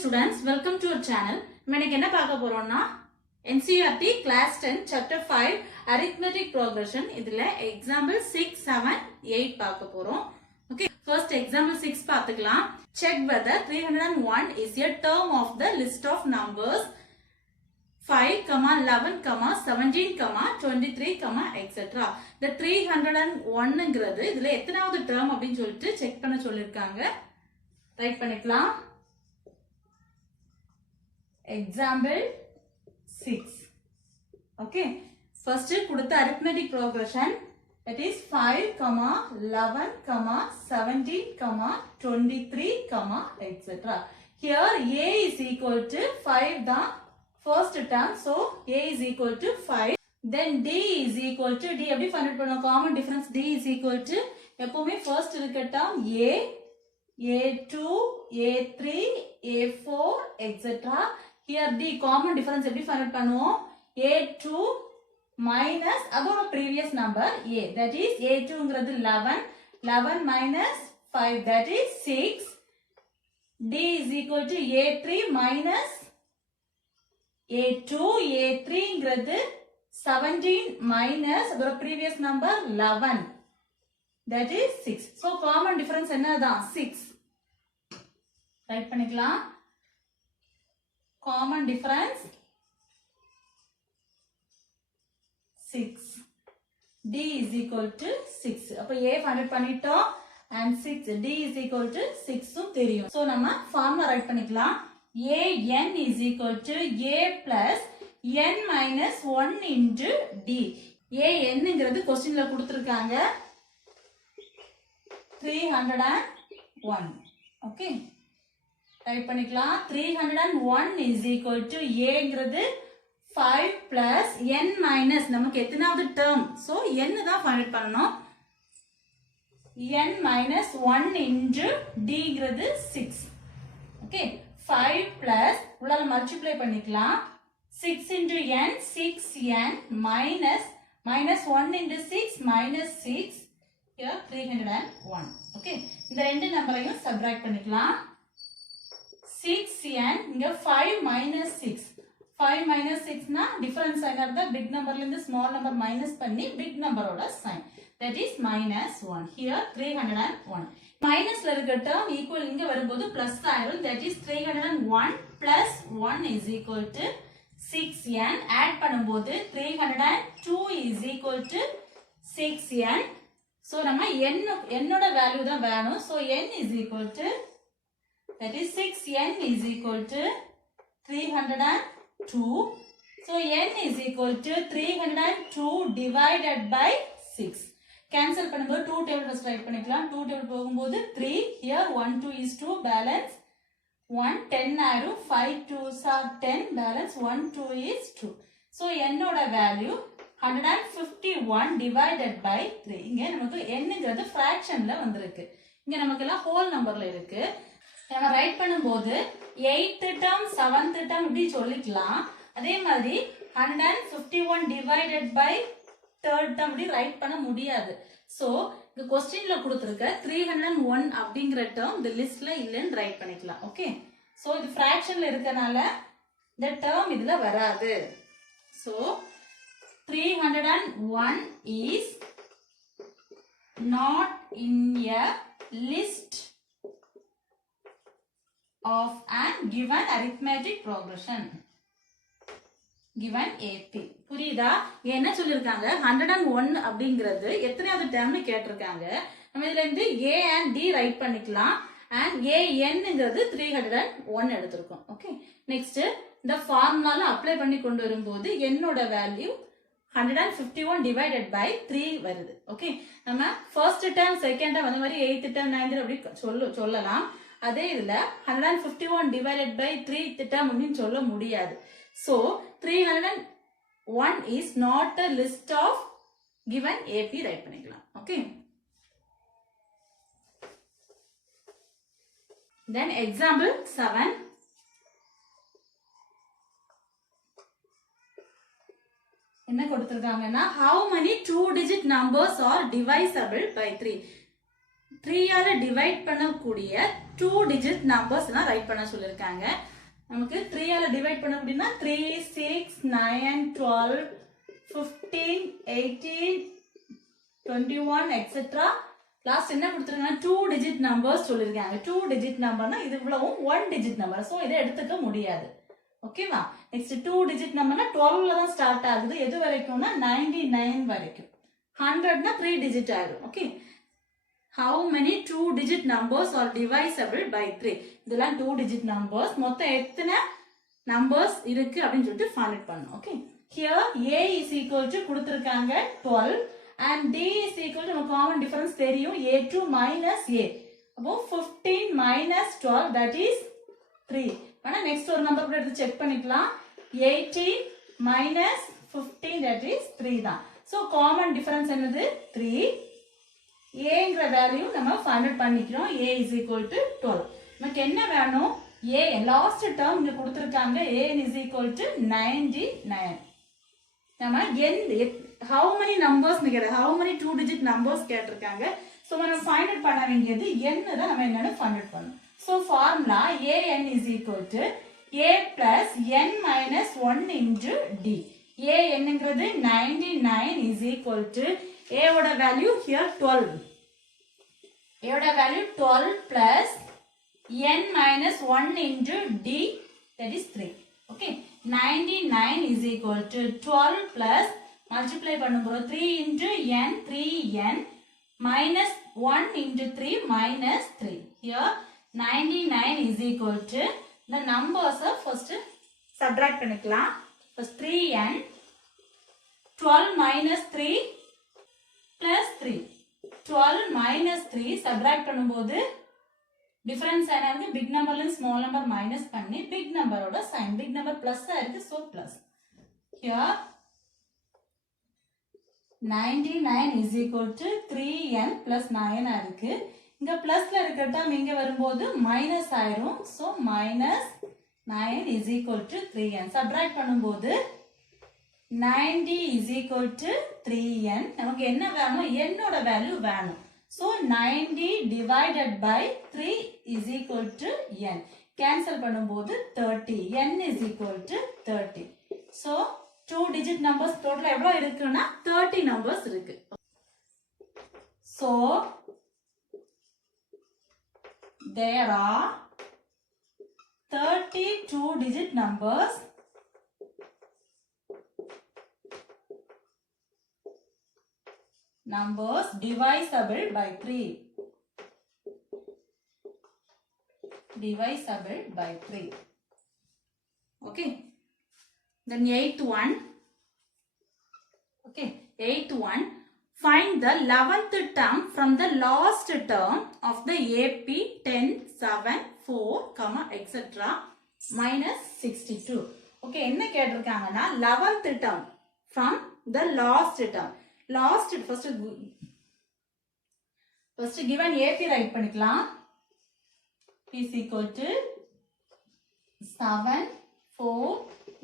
students, welcome to our channel. இன்னைக்கு என்ன பார்க்க போறோம்னா Ncert class 10 chapter 5 arithmetic progression இதுல example 6 7 8 பார்க்க போறோம். Okay, first example 6 பார்த்துக்கலாம். Check whether 301 is a term of the list of numbers 5, 11, 17, 23, etc. The 301ங்கிறது இதுல எத்தனாவது term அப்படினு சொல்லிட்டு செக் பண்ண சொல்லிருக்காங்க. ரைட் பண்ணிக்கலாம். Example 6. Okay. First, கொடுத்த arithmetic progression. That is 5, 11, 17, 23, etc. Here A is equal to 5 the first term. So A is equal to 5. Then D is equal to D. எப்படி find out பண்ணுவோம்? Common difference D is equal to எப்பவுமே first இருக்க term A, A2, A3, A4, etc. Here D common difference எப்படி find out பண்ணுவோம்? A2 minus அதோட previous number A. That is A2ங்கிறது 11. 11 minus 5. That is 6. D is equal to A3 minus A2. A3ங்கிறது 17 minus அதோட previous number 11. That is 6. So common difference என்னதான்? 6. Right பண்ணிக்கலாம். Common difference 6. D is equal to 6. அப்ப A find out பண்ணிட்டோம் and 6 D is equal to 6 தெரியும். So நம்ம formula right பண்ணிக்கலாம். AN is equal to A plus N minus 1 into D. ANங்கிறது questionல கொடுத்திருக்காங்க 301. Okay. Type பண்ணிக்கலாம். 301 is equal to Aங்கிறது 5 plus N minus நமக்கு எத்தனாவது term? So N தான் find out பண்ணணும். N minus 1 into Dங்கிறது 6. Okay. 5 plus உள்ளால multiply பண்ணிக்கலாம். 6 into N 6N minus 1 into 6 minus 6. Here 301. Okay. இந்த ரெண்டு நம்பரையும் subtract பண்ணிக்கலாம். 6N இங்க 5 minus 6. 5 minus 6 na difference ஆகிறத big numberல இருந்து small number minus பண்ணி big numberோட sign. That is minus 1. Here 301. Minusல இருக்க term equal இங்க வரும்போது plus ஆயிரும். That is 301 plus 1 is equal to 6N. Add பண்ணும்போது 302 is equal to 6N. So நம்ம N-ஓட value தான் வேணும். So N is equal to that is 6N is equal to 302. So N is equal to 302 divided by 6. Cancel பண்ணும்போது 2 table first write பண்ணிக்கலாம். 2 table போகும்போது 3. Here 1 2 is 2 balance 1 10 ஆயிரும். 5 2s are 10 balance 1 2 is 2. So N ஓட value 151 divided by 3. இங்க நமக்கு Nங்கிறது fractionல வந்திருக்கு. இங்க நமக்கெல்லாம் whole numberல இருக்கு. நம்ம ரைட் பண்ணும்போது 8th term 7th term இப்படி சொல்லிக்கலாம். அதே மாதிரி 151 divided by 3rd term இப்படி ரைட் பண்ண முடியாது. சோ இந்த क्वेश्चनல கொடுத்திருக்க 301 அப்படிங்கற term இந்த லிஸ்ட்ல இல்லன்னு ரைட் பண்ணிக்கலாம். ஓகே. சோ இது ஃபிராக்ஷன்ல இருக்கனால இந்த term இதுல வராது. So 301 is not in a list of an given arithmetic progression given AP. புரியுதா? என்ன சொல்லிருக்காங்க? 101 அப்படிங்கிறது எத்தனையாவது டேர்ம்னு கேட்டிருக்காங்க. நம்ம இதுல இருந்து A and D ரைட் பண்ணிக்கலாம் and ANங்கிறது 301 எடுத்திருக்கோம். ஓகே. நெக்ஸ்ட் இந்த ஃபார்முலால அப்ளை பண்ணி கொண்டு வரும்போது என்னோட வேல்யூ 151 divided by 3 வருது. ஓகே. நம்ம ஃபர்ஸ்ட் டேர்ம் செகண்ட் டேர்ம் அந்த மாதிரி 8th டேர்ம் 9th அப்படி சொல்லலாம். அதே இதுல 151 divided by 3 term அப்படின்னு சொல்ல முடியாது. So 301 is not a list of given AP right பண்ணிக்கலாம். ஓகே. Then example 7. என்ன கொடுத்திருக்காங்கன்னா how many 2-digit numbers are divisible by 3? 3 ஆல டிவைட் பண்ணக்கூடிய 2 digit numbers எல்லாம் ரைட் பண்ண சொல்லிருக்காங்க. நமக்கு 3 ஆல டிவைட் பண்ண அப்படின்னா 3 6 9 12 15 18 21 etc. லாஸ்ட் என்ன கொடுத்துருக்காங்க 2 டிஜிட் நம்பர்ஸ் சொல்லிருக்காங்க 2 டிஜிட் நம்பர்னா இது இவ்வளவும் 1 டிஜிட் நம்பர் சோ இதை எடுத்துக்க முடியாது ஓகேவா நெக்ஸ்ட் 2 டிஜிட் நம்பர்னா 12 ல தான் ஸ்டார்ட் ஆகுது எது வரைக்கும்னா 99 வரைக்கும் 100 னா 3 டிஜிட் ஆயிடும் okay how many 2 digit numbers are divisible by 3 இதெல்லாம் 2 digit numbers மொத்தம் எத்தனை numbers இருக்கு அப்படினு சொல்லிட்டு find out பண்ணனும் okay here a is equal to கொடுத்திருக்காங்க 12 and d is equal to நம்ம common difference தெரியும் a2 minus a அப்போ 15 minus 12 that is 3 ஆனா நெக்ஸ்ட் ஒரு நம்பர் கூட எடுத்து செக் பண்ணிக்கலாம் 18 minus 15 that is 3 தான் so common difference என்னது 3 a ங்கற வேல்யூ நம்ம ஃபைண்ட் அவுட் பண்ணிக்கிறோம் a is equal to 12 நமக்கு என்ன வேணும் a லாஸ்ட் டேர்ம் இங்க கொடுத்திருக்காங்க a is equal to 99 நம்ம how many numbers நிகர how many 2 digit numbers கேட்டிருக்காங்க சோ நம்ம ஃபைண்ட் அவுட் பண்ண வேண்டியது n தான் நம்ம என்னன்னு ஃபைண்ட் அவுட் பண்ணனும் so formula an is equal to a plus n minus 1 into d a என்னங்கிறது 99 is equal to a ஓட வேல்யூ here 12 a ஓட value 12 plus n minus 1 into d that is 3 okay 99 is equal to 12 plus multiply பண்ணும்போது 3 into n 3n minus 1 into 3 minus 3 here 99 is equal to the numbers first subtract பண்ணிக்கலாம் first 3n 12 minus 3 plus 3 12 minus 3 subtract பண்ணும்போது difference என்ன இருக்கு big numberல small number minus பண்ணி big number ஓட sign big number plus இருக்கு so plus here 99 is equal to 3n plus 9 இருக்கு இங்க plusல இருக்க term இங்க வரும்போது minus ஆயிரும் so minus 9 is equal to 3n subtract பண்ணும்போது 90 is equal to 3n நமக்கு என்ன வேணும் n ஓட வேல்யூ வேணும் so 90 divided by 3 is equal to n cancel பண்ணும்போது 30 n is equal to 30 so 2 digit numbers total எவ்வளவு இருக்குன்னா 30 numbers இருக்கு so there are 32 digit numbers divisible by 3 divisible by 3 okay then eighth one okay eighth one find the 11th term from the last term of the AP 10 7 4 etc minus 62 okay என்ன கேட்டிருக்காங்கன்னா 11th term from the last term last first given AP write பண்ணிக்கலாம் is equal to 7 4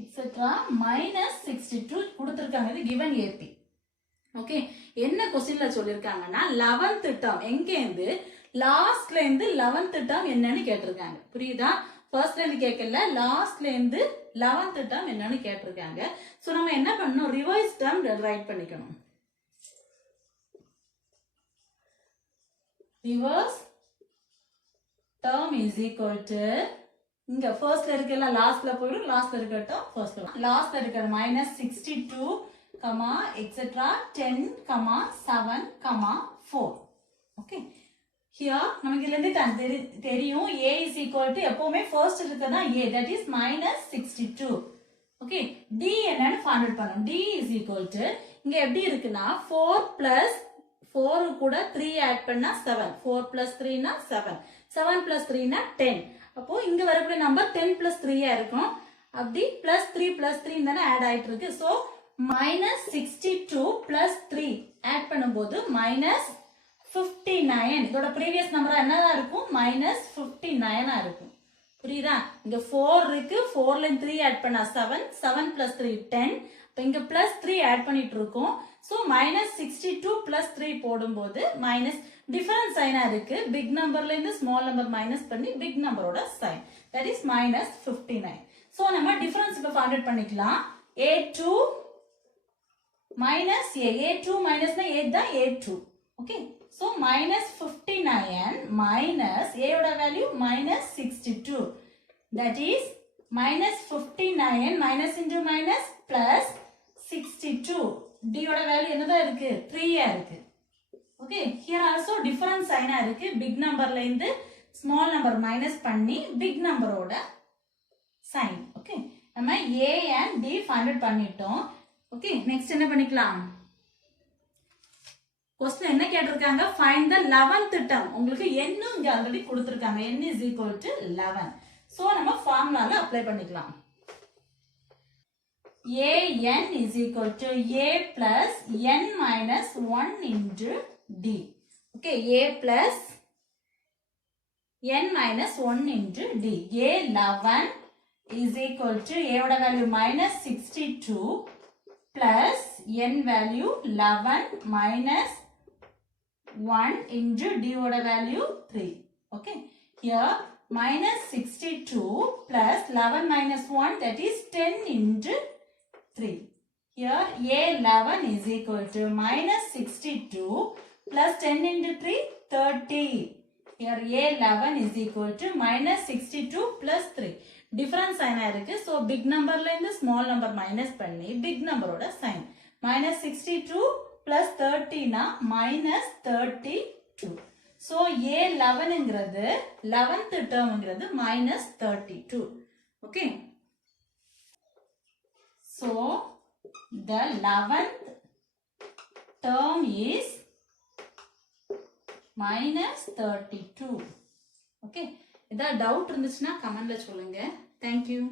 etc minus 62 கொடுத்திருக்காங்க இது given AP okay என்ன क्वेश्चनல சொல்லிருக்காங்கன்னா 11th term எங்க இருந்து லாஸ்ட்ல இருந்து 11th term என்னன்னு கேட்டிருக்காங்க புரியுதா ஃபர்ஸ்ட்ல இருந்து கேட்கல லாஸ்ட்ல இருந்து 11th term என்னன்னு கேட்டிருக்காங்க சோ நம்ம என்ன பண்ணனும் ரிவைஸ் term ரைட் பண்ணிக்கணும் reverse term is equal to இங்க ஃபர்ஸ்ட்ல இருக்கல லாஸ்ட்ல போயிடும் லாஸ்ட்ல இருக்கட்டும் ஃபர்ஸ்ட்ல லாஸ்ட்ல இருக்க minus 62 etc 10 7 4 okay here நமக்கு இதுல இருந்து தெரியும் a is equal to எப்பவுமே ஃபர்ஸ்ட் இருக்கதா a that is minus 62 okay d என்னன்னு ஃபைண்ட் அவுட் பண்ணனும் d is equal to இங்க எப்படி இருக்குன்னா 4 plus 4 கூட 3 ஆட் பண்ணா 7 4 plus 3 னா 7 7 plus 3 னா 10 அப்போ இங்க வரக்கூடிய நம்பர் 10 plus 3 ஆ இருக்கும் அப்படி plus 3 plus 3 தான ஆட் ஆயிட்டு இருக்கு சோ minus 62 plus 3 ஆட் பண்ணும்போது minus 59 இதோட previous நம்பர் என்னதா இருக்கும் minus 59 ஆ இருக்கும் புரியுதா இங்க 4 இருக்கு 4 ல 3 ஆட் பண்ணா 7 7 plus 3 10 இப்போ இங்க plus 3 ஆட் பண்ணிட்டு இருக்கோம் சோ minus 62 plus 3 போடும்போது minus difference sign இருக்கு big numberல இருந்து small number minus பண்ணி big number ஓட sign that is minus 59. So நம்ம difference இப்ப find out பண்ணிக்கலாம். A2 minus A2 minus na A தான் A2. Okay. So minus 59 minus A oda value minus 62. That is minus 59 minus into minus plus 62. D oda value என்னதா இருக்கு? 3 ஆ இருக்கு. Okay. Here also different sign ஆ இருக்கு. Big number ல இருந்து small number minus பண்ணி big number ஓட sign. Okay. நம்ம A and D find out பண்ணிட்டோம். Okay. Next என்ன பண்ணிக்கலாம்? Question என்ன கேட்டிருக்காங்க? Find the 11th term. உங்களுக்கு n இங்க ஆல்ரெடி கொடுத்திருக்காங்க. n is equal to 11. So நம்ம ஃபார்முலால அப்ளை பண்ணிக்கலாம். an is equal to a plus n minus 1 into d. Okay, a plus n minus 1 into d. A11 is equal to a oda value minus 62 plus n value 11 minus 1 into d oda value 3. Okay, here minus 62 plus 11 minus 1, that is 10 into 3. Here A11 is equal to minus 62 plus 10 into 3, 30. Here A11 is equal to minus 62 plus 3. Difference sign ஆயிருக்கு. So big number ல இருந்து small number minus பண்ணி big number ஓட sign. Minus 62 plus 30 na minus 32. So A11 ங்கிறது 11th term ங்கிறது minus 32. Okay. So the 11th term is minus 32. Okay. If there doubt இருந்துச்சுன்னா கமெண்ட்ல சொல்லுங்க. Thank you.